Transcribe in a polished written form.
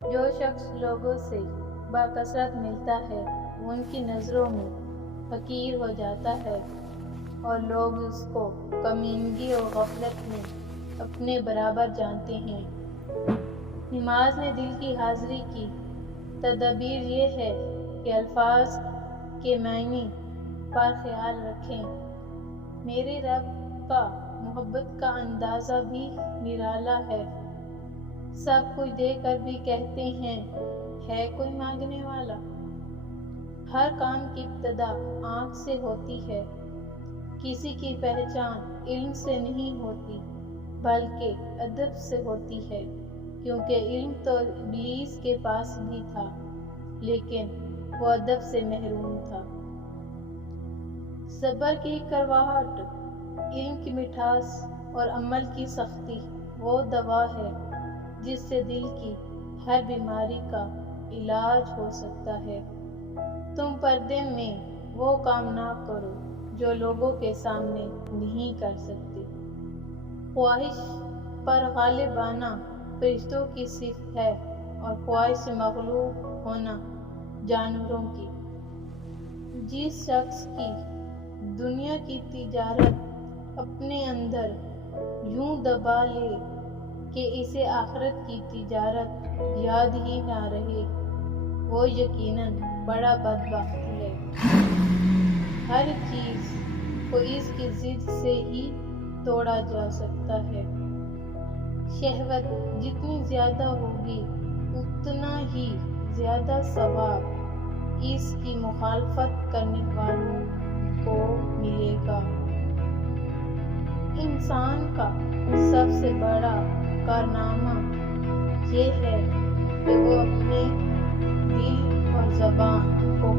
جو شخص لوگوں سے باکثرت ملتا ہے وہ ان کی نظروں میں حقیر ہو جاتا ہے اور لوگ اس کو کمینگی اور غفلت میں اپنے برابر جانتے ہیں۔ نماز نے دل کی حاضری کی تدبیر یہ ہے کہ الفاظ کے معنی پر خیال رکھیں۔ میرے رب کا محبت کا اندازہ بھی نرالا ہے۔ سب کچھ دے کر بھی کہتے ہیں ہے کوئی مانگنے والا۔ ہر کام کی ابتدا آنکھ سے ہوتی ہے۔ کسی کی پہچان علم سے نہیں ہوتی بلکہ ادب سے ہوتی ہے، کیونکہ علم تو ابلیس کے پاس بھی تھا لیکن وہ ادب سے محروم تھا۔ صبر کی کڑواہٹ، علم کی مٹھاس اور عمل کی سختی وہ دوا ہے جس سے دل کی ہر بیماری کا علاج ہو سکتا ہے۔ تم پردے میں وہ کام نہ کرو جو لوگوں کے سامنے نہیں کر سکتے۔ خواہش پر غالب آنا فرشتوں کی صفت ہے اور خواہش سے مغلوب ہونا جانوروں کی۔ جس شخص کی دنیا کی تجارت اپنے اندر یوں دبا لے کہ اسے آخرت کی تجارت یاد ہی نہ رہے، وہ یقیناً بڑا بدبخت ہے۔ ہر چیز کو اس کی ضد سے ہی توڑا جا سکتا ہے۔ شہوت جتنی زیادہ ہوگی اتنا ہی زیادہ ثواب اس کی مخالفت کرنے والوں کو ملے گا۔ انسان کا سب سے بڑا کارنامہ یہ ہے کہ وہ اپنے دل اور زبان کو